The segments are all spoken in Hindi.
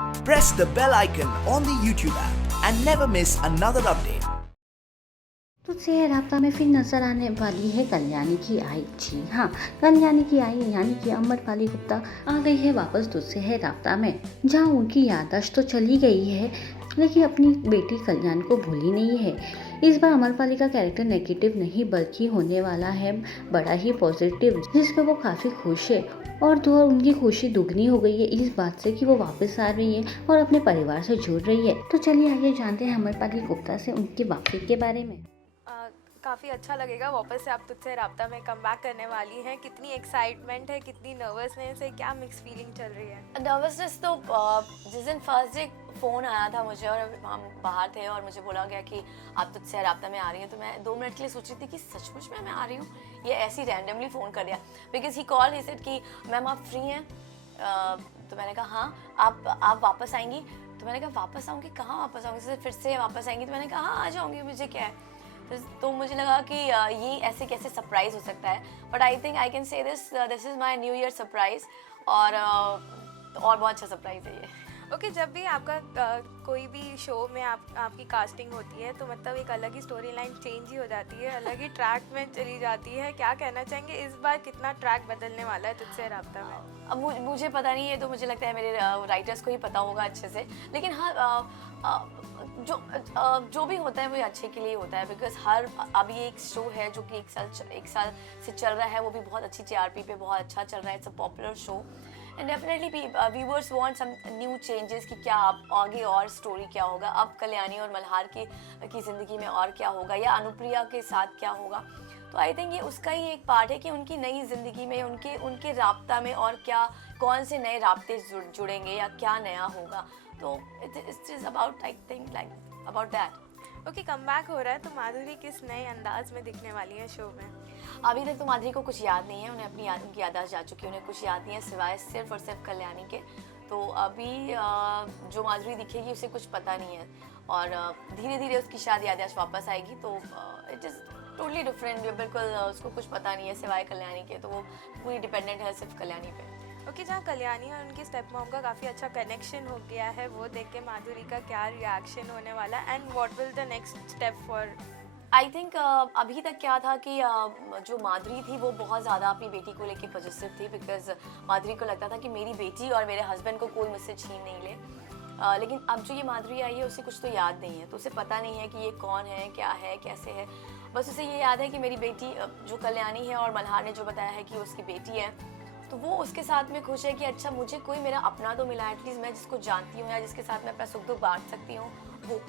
Press the bell icon on the YouTube app and never miss another update. तुझसे है राब्ता में फिर नजर आने वाली है कल्याणी की आई। जी हाँ, कल्याणी की आई यानी कि अमरपाली गुप्ता आ गई है वापस तुझसे है राब्ता में, जहाँ उनकी याददाश्त तो चली गई है लेकिन अपनी बेटी कल्याण को भूली नहीं है। इस बार अमरपाली का कैरेक्टर नेगेटिव नहीं बल्कि होने वाला है बड़ा ही पॉजिटिव, जिस पे वो काफ़ी खुश है। और तो और उनकी खुशी दुगनी हो गई है इस बात से कि वो वापस आ रही है और अपने परिवार से जुड़ रही है। तो चलिए आइए जानते हैं अमरपाली गुप्ता से उनकी वापसी के बारे में। काफ़ी अच्छा लगेगा वापस से आप तुझसे राब्ता में कम बैक करने वाली हैं। कितनी एक्साइटमेंट है, कितनी नर्वसनेस है, क्या मिक्स फीलिंग चल रही है? नर्वसनेस तो जिस दिन फर्स्ट डे फ़ोन आया था मुझे और हम बाहर थे और मुझे बोला गया कि आप तुझसे राब्ता में आ रही हैं, तो मैं 2 मिनट के लिए सोच रही थी कि सचमुच में मैं आ रही हूँ, ये ऐसी रैंडमली फ़ोन कर दिया। Because he call, he said कि मैम आप फ्री हैं? तो मैंने कहा हाँ। आप वापस आएंगी? तो मैंने कहा वापस आऊँगी? कहाँ वापस आऊँगी? फिर से वापस आएंगी? तो मैंने कहा हाँ आ जाऊँगी, मुझे क्या है। तो मुझे लगा कि ये ऐसे कैसे सरप्राइज़ हो सकता है, but I think I can say this is my new year surprise और बहुत अच्छा सरप्राइज़ है ये। ओके, जब भी आपका कोई भी शो में आपकी कास्टिंग होती है तो मतलब एक अलग ही स्टोरी लाइन चेंज ही हो जाती है, अलग ही ट्रैक में चली जाती है। क्या कहना चाहेंगे इस बार कितना ट्रैक बदलने वाला है तुझसे राब्ता में? अब मुझे पता नहीं है, तो मुझे लगता है मेरे राइटर्स को ही पता होगा अच्छे से। लेकिन हाँ, जो भी होता है वो अच्छे के लिए होता है। बिकॉज अब ये एक शो है जो कि एक साल से चल रहा है, वो भी बहुत अच्छी टीआरपी पे बहुत अच्छा चल रहा है। It's a popular show and definitely viewers want some new changes कि क्या आप आगे और स्टोरी क्या होगा, अब कल्याणी और मल्हार की ज़िंदगी में और क्या होगा, या अनुप्रिया के साथ क्या होगा। तो आई थिंक ये उसका ही एक पार्ट है कि उनकी नई ज़िंदगी में उनके राब्ता में और क्या, कौन से नए राब्ते जुड़ेंगे या क्या नया होगा। तो it's is about, I think like about that. Okay, come back हो रहा है तो माधुरी किस नए अंदाज में दिखने वाली है शो में? अभी तक तो माधुरी को कुछ याद नहीं है, उन्हें उनकी याददाश्त जा चुकी है, उन्हें कुछ याद नहीं है सिवाय सिर्फ और सिर्फ कल्याणी के। तो अभी जो माधुरी दिखेगी उसे कुछ पता नहीं है और धीरे धीरे उसकी शायद याददाश्त वापस आएगी। तो इट इज़ टोटली डिफरेंट, बिल्कुल उसको कुछ पता नहीं है सिवाय कल्याणी के, तो वो पूरी डिपेंडेंट है सिर्फ कल्याणी पे। ओके, जहाँ कल्याणी और उनकी स्टेप मॉम का काफ़ी अच्छा कनेक्शन हो गया है, वो देख के माधुरी का क्या रिएक्शन होने वाला है and what will the next step for? I think अभी तक क्या था कि जो माधुरी थी वो बहुत ज़्यादा अपनी बेटी को लेके पॉजिटिव थी। बिकॉज माधुरी को लगता था कि मेरी बेटी और मेरे हस्बैंड को कोई मुझसे छीन नहीं ले। लेकिन अब जो ये माधुरी आई है उसे कुछ तो याद नहीं है, तो उसे पता नहीं है कि ये कौन है, क्या है, कैसे है। बस उसे ये याद है कि मेरी बेटी जो कल्याणी है और मल्हार ने जो बताया है कि उसकी बेटी है, तो वो उसके साथ में खुश है कि अच्छा मुझे कोई मेरा अपना तो मिला, एटलीस्ट मैं जिसको जानती हूँ या जिसके साथ मैं अपना सुख दुख बांट सकती हूँ वो।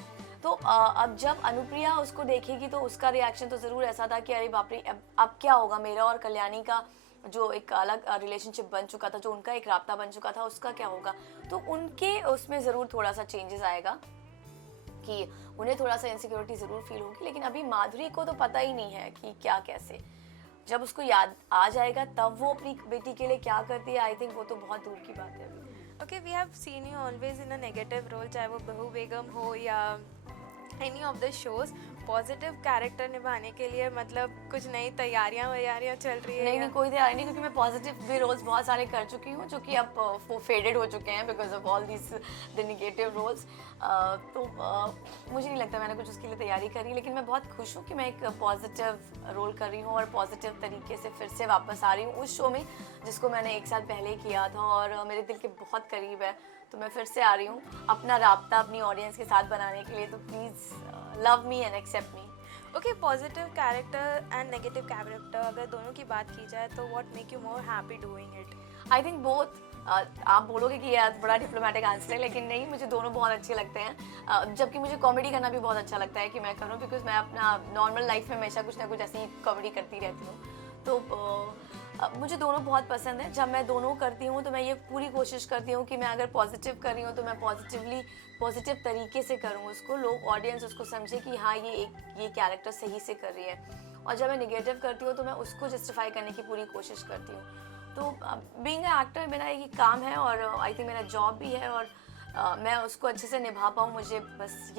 तो अब जब अनुप्रिया उसको देखेगी तो उसका रिएक्शन तो ज़रूर ऐसा था कि अरे बाप रे, अब क्या होगा, मेरा और कल्याणी का जो एक अलग रिलेशनशिप बन चुका था, जो उनका एक राब्ता बन चुका था, उसका क्या होगा। तो उनके उसमें ज़रूर थोड़ा सा चेंजेस आएगा कि उन्हें थोड़ा सा इनसिक्योरिटी ज़रूर फील होगी। लेकिन अभी माधुरी को तो पता ही नहीं है कि क्या कैसे, जब उसको याद आ जाएगा तब वो अपनी बेटी के लिए क्या करती है, आई थिंक वो तो बहुत दूर की बात है अभी। Okay, we have seen you always in a negative role, चाहे वो बहू बेगम हो या any of the shows. Positive character निभाने के लिए मतलब कुछ नई तैयारियां चल रही है? नहीं, कोई तैयारी नहीं, क्योंकि मैं पॉजिटिव भी रोल्स बहुत सारे कर चुकी हूँ जो कि अब वो फेडेड हो चुके हैं because of all this the negative roles. तो मुझे नहीं लगता मैंने कुछ उसके लिए तैयारी करी। लेकिन मैं बहुत खुश हूँ कि मैं एक पॉजिटिव रोल कर रही हूँ और पॉजिटिव तरीके से फिर से वापस आ रही हूँ उस शो में जिसको मैंने 1 साल पहले किया था और मेरे दिल के बहुत करीब है। तो मैं फिर से आ रही हूँ अपना राब्ता अपनी ऑडियंस के साथ बनाने के लिए। तो please love me and accept me. Okay, positive character and negative character अगर दोनों की बात की जाए तो what make you more happy doing it? I think both. आप बोलोगे कि यार बड़ा डिप्लोमेटिक आंसर है, लेकिन नहीं, मुझे दोनों बहुत अच्छे लगते हैं। जबकि मुझे कॉमेडी करना भी बहुत अच्छा लगता है कि मैं करूँ, बिकॉज मैं अपना नॉर्मल लाइफ में हमेशा कुछ ना कुछ ऐसी कॉमेडी करती रहती हूँ। तो मुझे दोनों बहुत पसंद है। जब मैं दोनों करती हूँ तो मैं ये पूरी कोशिश करती हूँ कि मैं अगर पॉजिटिव कर रही हूँ तो मैं पॉजिटिव तरीके से करूँ उसको, लोग ऑडियंस उसको समझे कि हाँ ये कैरेक्टर सही से कर रही है। और जब मैं निगेटिव करती हूँ तो मैं उसको जस्टिफाई करने की पूरी कोशिश करती हूँ। तो बीइंग अ एक्टर मेरा एक काम है और आई थिंक मेरा जॉब भी है और मैं उसको अच्छे से निभा पाऊँ। मुझे बस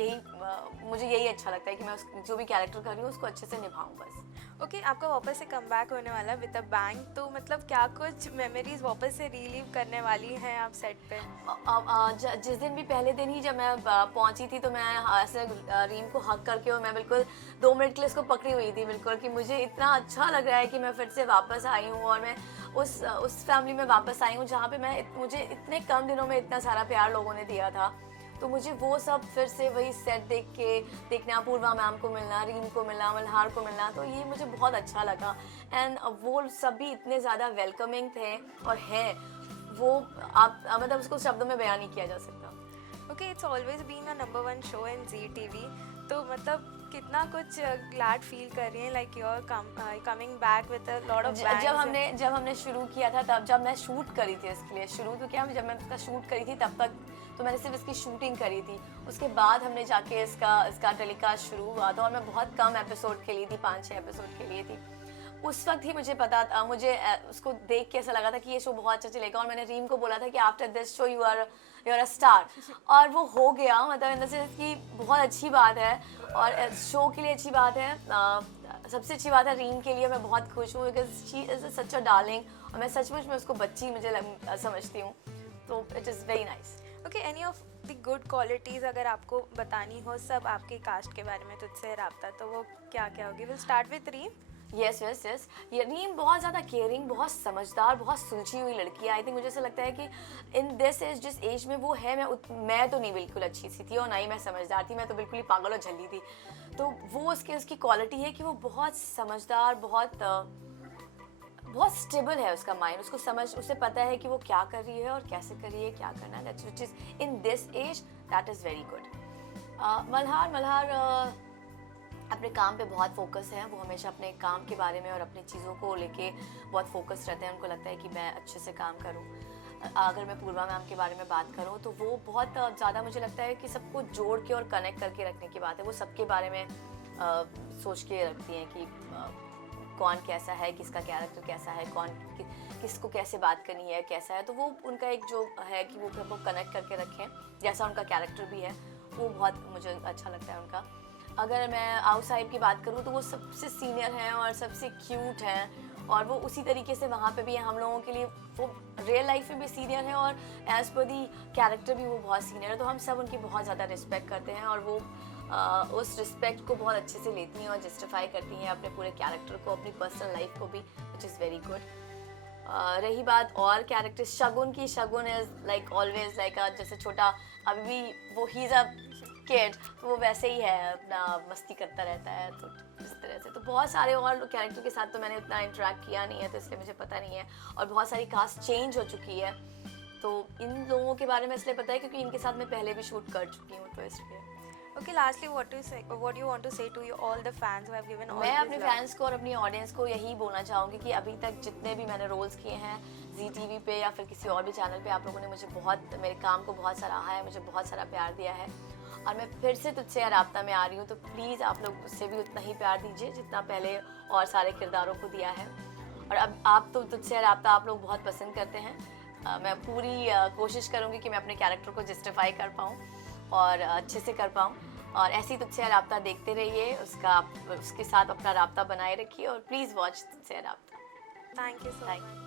मुझे यही अच्छा लगता है कि मैं जो भी कैरेक्टर कर रही हूँ उसको अच्छे से निभाऊँ बस। ओके आपका वापस से कम बैक होने वाला है विद अ बैंग, तो मतलब क्या कुछ मेमोरीज वापस से रीलीव करने वाली हैं आप सेट पे? जिस दिन भी पहले दिन ही जब मैं पहुंची थी तो मैं ऐसे रीम को हक करके और मैं बिल्कुल 2 मिनट के लिए उसको पकड़ी हुई थी बिल्कुल, कि मुझे इतना अच्छा लग रहा है कि मैं फिर से वापस आई हूँ और मैं उस फैमिली में वापस आई हूँ जहाँ पे मुझे इतने कम दिनों में इतना सारा प्यार लोगों ने दिया था। तो मुझे वो सब फिर से वही सेट देखना, पूर्वा मैम को मिलना, रीम को मिलना, मल्हार को मिलना, तो ये मुझे बहुत अच्छा लगा। एंड वो सभी इतने ज़्यादा वेलकमिंग थे और है वो आप मतलब उसको शब्दों में बयान नहीं किया जा सकता। Okay it's always been a number 1 show in Zee TV, तो मतलब कितना कुछ ग्लैड फील कर रही हैं like you are coming back with a lot of जब हमने शुरू किया था, तब जब मैं शूट करी थी इसके लिए, शुरू तो क्या, जब मैं उसका शूट करी थी तब तक तो मैंने सिर्फ इसकी शूटिंग करी थी। उसके बाद हमने जाके इसका टेलीकास्ट शुरू हुआ था और मैं बहुत कम एपिसोड के लिए थी, 5-6 एपिसोड के लिए थी। उस वक्त ही मुझे पता था, मुझे उसको देख के ऐसा लगा था कि ये शो बहुत अच्छा चलेगा और मैंने रीम को बोला था कि after this show you are a star, और वो हो गया। मतलब इन द सेंस कि बहुत अच्छी बात है और शो के लिए अच्छी बात है। सबसे अच्छी बात है रीम के लिए मैं बहुत खुश हूँ because she is such a darling और मैं सचमुच में उसको बच्ची समझती हूँ, तो it is very nice. Okay any of the good qualities अगर आपको बतानी हो सब आपके कास्ट के बारे में तुझसे राब्ता, तो वो क्या क्या होगी? Will start with Reem. Yes ये रीम बहुत ज़्यादा केयरिंग, बहुत समझदार, बहुत सुलझी हुई लड़की है। आई थिंक मुझे ऐसा लगता है कि इन दिस एज, जिस एज में वो है, मैं तो नहीं बिल्कुल अच्छी सी थी और ना ही मैं समझदार थी, मैं तो बिल्कुल ही पागल और झल्ली थी। तो वो उसकी क्वालिटी है कि वो बहुत समझदार, बहुत स्टेबल है उसका माइंड, उसे पता है कि वो क्या कर रही है और कैसे कर रही है, क्या करना है। That's which is in this age, that is very good. Malhar अपने काम पे बहुत फोकस है, वो हमेशा अपने काम के बारे में और अपनी चीज़ों को लेके बहुत फोकस रहते हैं। उनको लगता है कि मैं अच्छे से काम करूँ। अगर मैं पूर्वा मैम के बारे में बात करूँ तो वो बहुत ज़्यादा, मुझे लगता है कि सबको जोड़ के और कनेक्ट करके रखने की बात है। वो सबके बारे में सोच के रखती हैं कि कौन कैसा है, किसका कैरेक्टर कैसा है, किसको कैसे बात करनी है, कैसा है। तो वो उनका एक जो है कि वो सबको कनेक्ट करके रखें, जैसा उनका कैरेक्टर भी है, वो बहुत मुझे अच्छा लगता है उनका। अगर मैं आउ साहिब की बात करूँ तो वो सबसे सीनियर हैं और सबसे क्यूट हैं और वो उसी तरीके से वहाँ पे भी है हम लोगों के लिए। वो रियल लाइफ में भी सीनियर है और एज पर दी कैरेक्टर भी वो बहुत सीनियर है। तो हम सब उनकी बहुत ज़्यादा रिस्पेक्ट करते हैं और वो उस रिस्पेक्ट को बहुत अच्छे से लेती हैं और जस्टिफाई करती हैं अपने पूरे कैरेक्टर को, अपनी पर्सनल लाइफ को भी, विच इज़ वेरी गुड। रही बात और कैरेक्टर शगुन की, शगुन इज़ लाइक ऑलवेज लाइक जैसे छोटा, अभी भी वो ही इज़ अ किड, तो वो वैसे ही है, अपना मस्ती करता रहता है। तो इस तरह से तो बहुत सारे और कैरेक्टर के साथ तो मैंने उतना इंटरेक्ट किया नहीं है, तो इसलिए मुझे पता नहीं है। और बहुत सारी कास्ट चेंज हो चुकी है, तो इन लोगों के बारे में इसलिए पता है क्योंकि इनके साथ मैं पहले भी शूट कर चुकी हूँ, तो इसलिए। Okay, lastly, what do you want to say to all the fans who have given all मैं this अपने love? फैंस को और अपनी ऑडियंस को यही बोलना चाहूँगी कि अभी तक जितने भी मैंने रोल्स किए हैं जी टीवी पे या फिर किसी और भी चैनल पे, आप लोगों ने मुझे मेरे काम को बहुत सराहा है, मुझे बहुत सारा प्यार दिया है और मैं फिर से तुझसे राब्ता में आ रही हूँ। तो प्लीज़ आप लोग मुझसे भी उतना ही प्यार दीजिए जितना पहले और सारे किरदारों को दिया है। और अब आप तो तुझसे राब्ता आप लोग बहुत पसंद करते हैं। मैं पूरी कोशिश करूँगी कि मैं अपने कैरेक्टर को जस्टिफाई कर पाऊँ और अच्छे से कर पाऊँ। और ऐसे ही तुझसे राब्ता देखते रहिए, उसके साथ अपना राब्ता बनाए रखिए और प्लीज़ वॉच तुझसे राब्ता। Thank you so much.